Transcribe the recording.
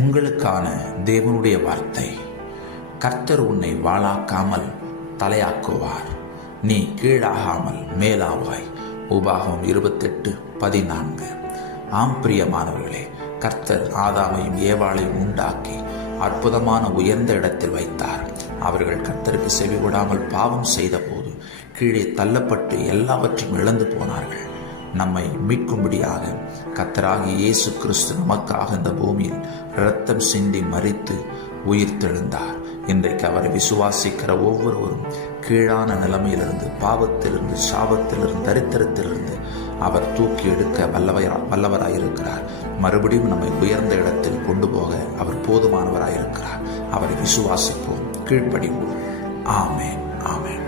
உங்களுக்கான தேவனுடைய வார்த்தை. கர்த்தர் உன்னை வாளாக்காமல் தலையாக்குவார், நீ கீழாகாமல் மேலாவாய். உபாகமம் 28:14. ஆம் பிரியமானவர்களே, கர்த்தர் ஆதாமையும் ஏவாளையும் உண்டாக்கி அற்புதமான உயர்ந்த இடத்தில் வைத்தார். அவர்கள் கர்த்தருக்கு செவிகொடாமல் பாவம் செய்த போது கீழே தள்ளப்பட்டு எல்லாவற்றையும் இழந்து போனார்கள். நம்மை மீட்கும்படியாக கர்த்தராகிய இயேசு கிறிஸ்து நமக்காக இந்த பூமியில் இரத்தம் சிந்தி மரித்து உயிர் தெழுந்தார். இன்றைக்கு அவரை விசுவாசிக்கிற ஒவ்வொருவரும் கீழான நிலைமையிலிருந்து, பாவத்திலிருந்து, சாபத்திலிருந்து, தரித்திரத்திலிருந்து அவர் தூக்கி எடுக்க வல்லவராயிருக்கிறார். மறுபடியும் நம்மை உயர்ந்த இடத்தில் கொண்டு போக அவர் போதுமானவராயிருக்கிறார். அவரை விசுவாசிப்போம், கீழ்ப்படிவோம். ஆமென், ஆமென்.